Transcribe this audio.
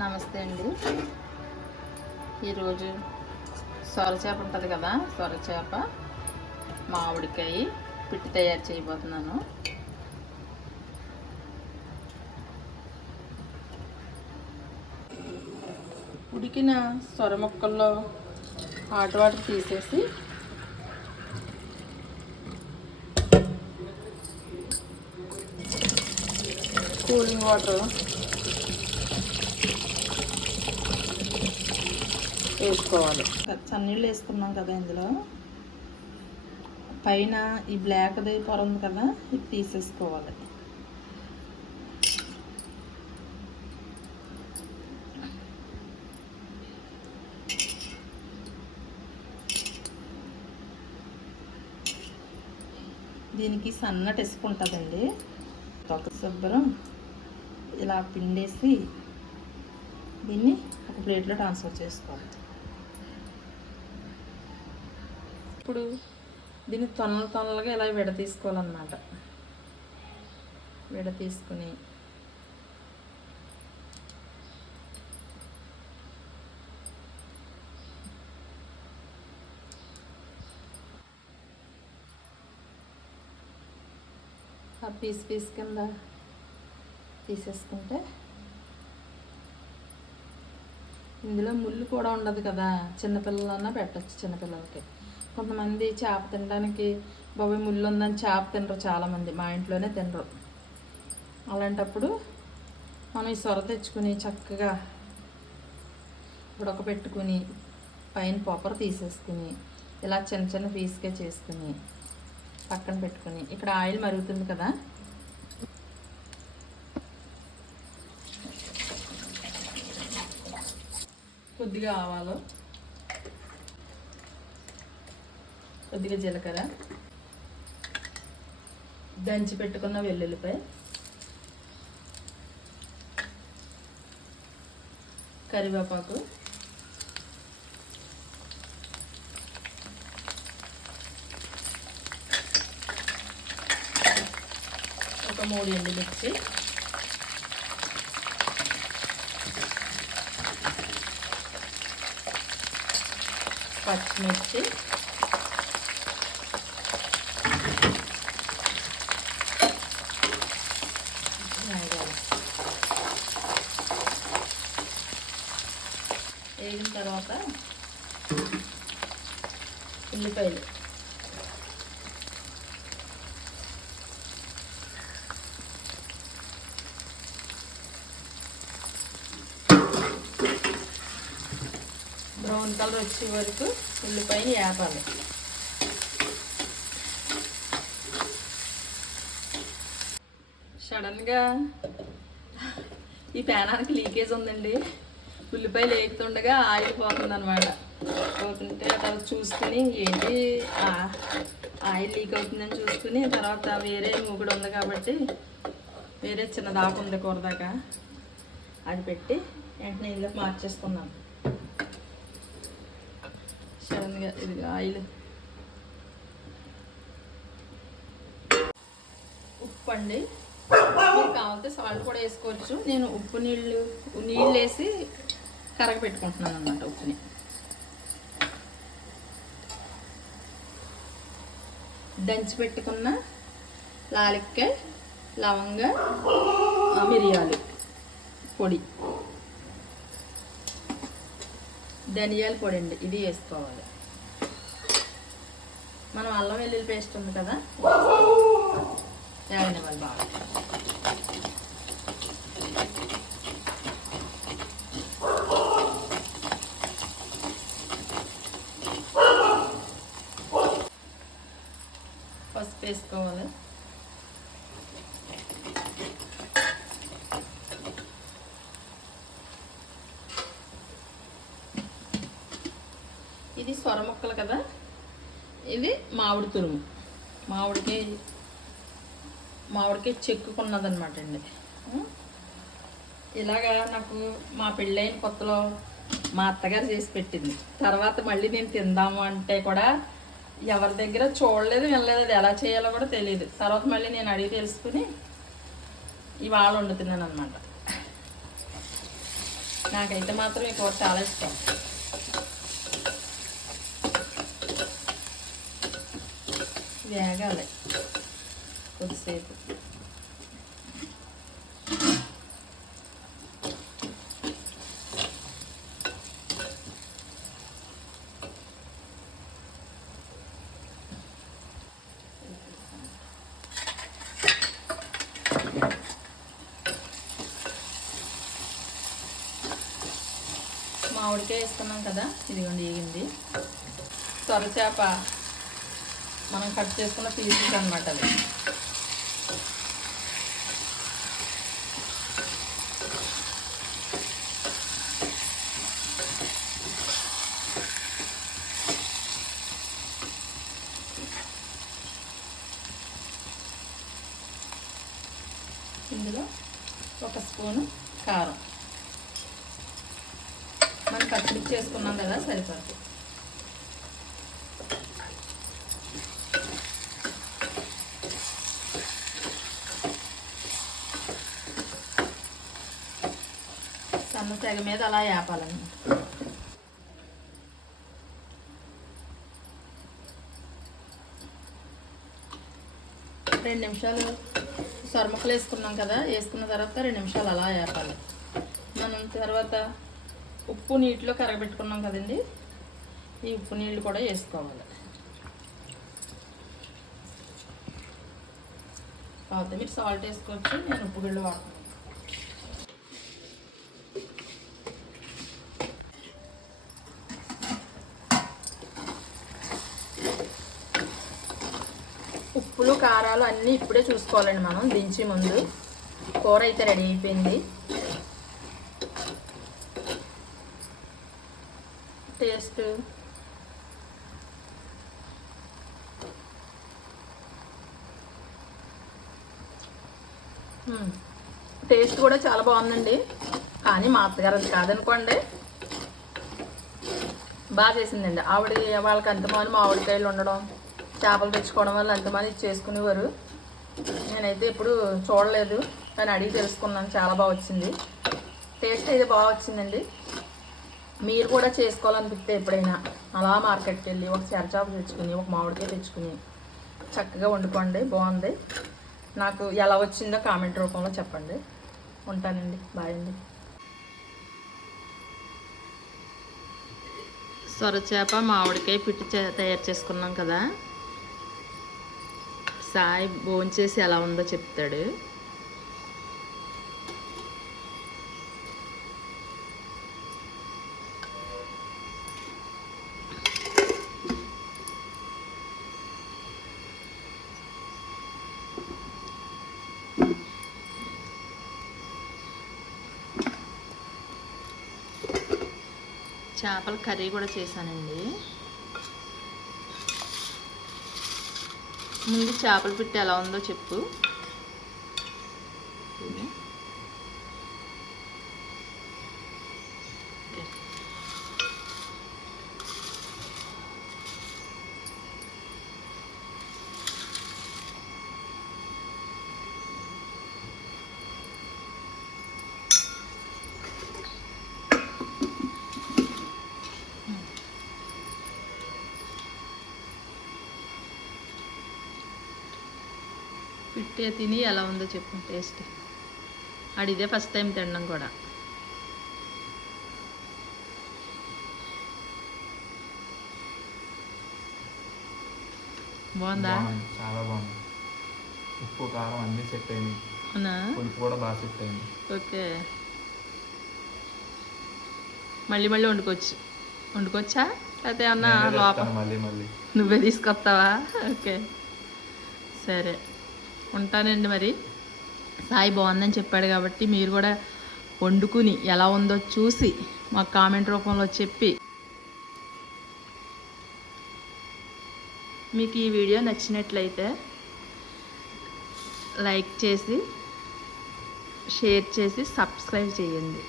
నమస్తే అండి. ఈరోజు సొరచేప ఉంటుంది కదా సొరచేప మామిడికాయ పిట్టి తయారు చేయబోతున్నాను. ఉడికిన సొర ముక్కల్లో హాట్ వాటర్ తీసేసి కూలింగ్ వాటర్ వేసుకోవాలి. చన్నీళ్ళు వేసుకున్నాం కదా ఇందులో. పైన ఈ బ్లాక్ది పొర ఉంది కదా ఇది తీసేసుకోవాలి. దీనికి సన్నటి ఇసుక ఉంటుందండి. ఒక శుభ్రం. ఇలా పిండేసి దీన్ని ఒక ప్లేట్లో ట్రాన్స్ఫర్ చేసుకోవాలి. ఇప్పుడు దీన్ని తొనలు తొనలుగా ఇలా విడ తీసుకోవాలన్నమాట. విడ తీసుకుని ఆ పీస్ పీస్ కింద తీసేసుకుంటే ఇందులో ముళ్ళు కూడా ఉండదు కదా. చిన్నపిల్లలన్నా పెట్టచ్చు చిన్నపిల్లలకి. కొంతమంది చేప తినడానికి బాబాయ్ ముళ్ళు ఉందని చేప తినరు చాలామంది మా ఇంట్లోనే తినరు. అలాంటప్పుడు మనం ఈ సొర తెచ్చుకుని చక్కగా ఉడకబెట్టుకుని పైన పొప్పర తీసేసుకుని ఇలా చిన్న చిన్న పీస్గా చేసుకుని పక్కన పెట్టుకుని ఇక్కడ ఆయిల్ మరుగుతుంది కదా? కొద్దిగా ఆవాలు. కొద్దిగా జీలకర్ర. దంచి పెట్టుకున్న వెల్లుల్లిపాయ. కరివేపాకు. ఒక మూడు ఎండుమిర్చి. పచ్చిమిర్చి వేగాలి. వేగిన తర్వాత ఉల్లిపాయలు. బ్రౌన్ కలర్ వచ్చే వరకు ఉల్లిపాయ వేపాలి సడన్గా ఈ ప్యానానికి లీకేజ్ ఉందండి. ఉల్లిపాయలు వేగుతుండగా ఆయిల్ పోతుంది అనమాట పోతుంటే తర్వాత చూసుకుని ఏంటి ఆయిల్ లీక్ అవుతుందని చూసుకుని తర్వాత వేరే మూగుడు ఉంది కాబట్టి వేరే చిన్న దాకా ఉంది కూర దాకా. అది పెట్టి వెంటనే ఇందులోకి మార్చేసుకున్నాను సడన్గా ఇది ఆయిల్. ఉప్పు అండి. కావాలంటే సాల్ట్ కూడా వేసుకోవచ్చు. నేను ఉప్పు నీళ్ళు నీళ్ళు వేసి కరగ పెట్టుకుంటున్నాను అనమాట ఉప్పుని. దంచి పెట్టుకున్న లాలిక్కాయ లవంగ మిరియాలు పొడి. ధనియాల పొడి అండి ఇది వేసుకోవాలి. మనం అల్లం వెల్లుల్లి పేస్ట్ ఉంది కదా? వేగనివ్వాలి బాగా. పసుపు వేసుకోవాలి. ఇది సొర ముక్కలు కదా? ఇది మామిడి తురుము. మామిడికి మామిడికాయ చెక్కుకున్నదనమాట అండి. ఇలాగా నాకు మా పెళ్ళైన కొత్తలో మా అత్తగారు చేసి పెట్టింది. తర్వాత మళ్ళీ నేను తిందాము అంటే కూడా ఎవరి దగ్గర చూడలేదు వినలేదు అది ఎలా చేయాలో కూడా తెలియదు తర్వాత మళ్ళీ నేను అడిగి తెలుసుకుని ఇవాళ వండుతున్నాను అనమాట నాకైతే మాత్రం ఈ కూర చాలా ఇష్టం. వేగాలి. కొద్దిసేపు. మామిడికాయ వేసుకున్నాం కదా ఇదిగోండి ఏగింది సొరచేప మనం కట్ చేసుకున్న పీసెస్ అనమాట అవి. ఇందులో ఒక స్పూను కారం. మనం పచ్చిమిర్చి చేసుకున్నాం కదా సరిపోతుంది సన్న తెగ మీద అలా వేపాలన్నమాట రెండు నిమిషాలు సొరముక్కలు వేసుకున్నాం కదా వేసుకున్న తర్వాత రెండు నిమిషాలు అలా వేపాలి మనం తర్వాత ఉప్పు నీటిలో కరగబెట్టుకున్నాం కదండి ఈ ఉప్పు నీళ్ళు కూడా వేసుకోవాలి. కాకపోతే మీరు సాల్ట్ వేసుకోవచ్చు నేను ఉప్పు గిళ్ళు వాడుతున్నాను ఉప్పులు కారాలు అన్నీ ఇప్పుడే చూసుకోవాలండి మనం దించి ముందు. కూర అయితే రెడీ అయిపోయింది. టేస్ట్. టేస్ట్ కూడా చాలా బాగుందండి. కానీ మా అత్తగారు అది కాదనుకోండి. బాగా చేసిందండి. ఆవిడ వాళ్ళకి అంతమంది మామిడికాయలు ఉండడం. చేపలు తెచ్చుకోవడం వల్ల అంతమంది చేసుకునేవారు. నేనైతే ఎప్పుడు చూడలేదు కానీ అడిగి తెలుసుకున్నాను. చాలా బాగా వచ్చింది. టేస్ట్ అయితే బాగా వచ్చిందండి. మీరు కూడా చేసుకోవాలనిపిస్తే ఎప్పుడైనా అలా మార్కెట్కి వెళ్ళి ఒక చెరచాప తెచ్చుకుని ఒక మామిడికాయ తెచ్చుకుని చక్కగా వండుకోండి. బాగుంది. నాకు ఎలా వచ్చిందో కామెంట్ రూపంలో చెప్పండి. ఉంటానండి. బాయ్ అండి. సొరచేప మామిడికాయ పిట్టి చే- తయారు చేసుకున్నాం కదా. సాయి భోంచేసి ఎలా ఉందో చెప్తాడు. చేపల కర్రీ కూడా చేశానండి. ముందు చేపల పిట్ట ఎలా ఉందో చెప్పు. పిట్టే తిని ఎలా ఉందో చెప్పు టేస్ట్ అడిదే ఫస్ట్ టైం తినడం కూడా. బాగుందా? చాలా బాగుంది. ఉప్పు కారం అన్నీ సెట్ అయినాయి. పులుపు కూడా బాగా సెట్ అయింది. ఓకే. మళ్ళీ మళ్ళీ వండుకోవచ్చు. వండుకోవచ్చా? లేకపోతే ఏమన్నా నేనే లోపల మళ్ళీ మళ్ళీ. నువ్వే తీసుకొస్తావా? ఓకే. సరే. ఉంటానండి మరి. సాయి బాగుందని చెప్పాడు కాబట్టి మీరు కూడా వండుకుని ఎలా ఉందో చూసి మాకు కామెంట్ రూపంలో చెప్పి. మీకు ఈ వీడియో నచ్చినట్లయితే లైక్ చేసి షేర్ చేసి సబ్స్క్రైబ్ చేయండి.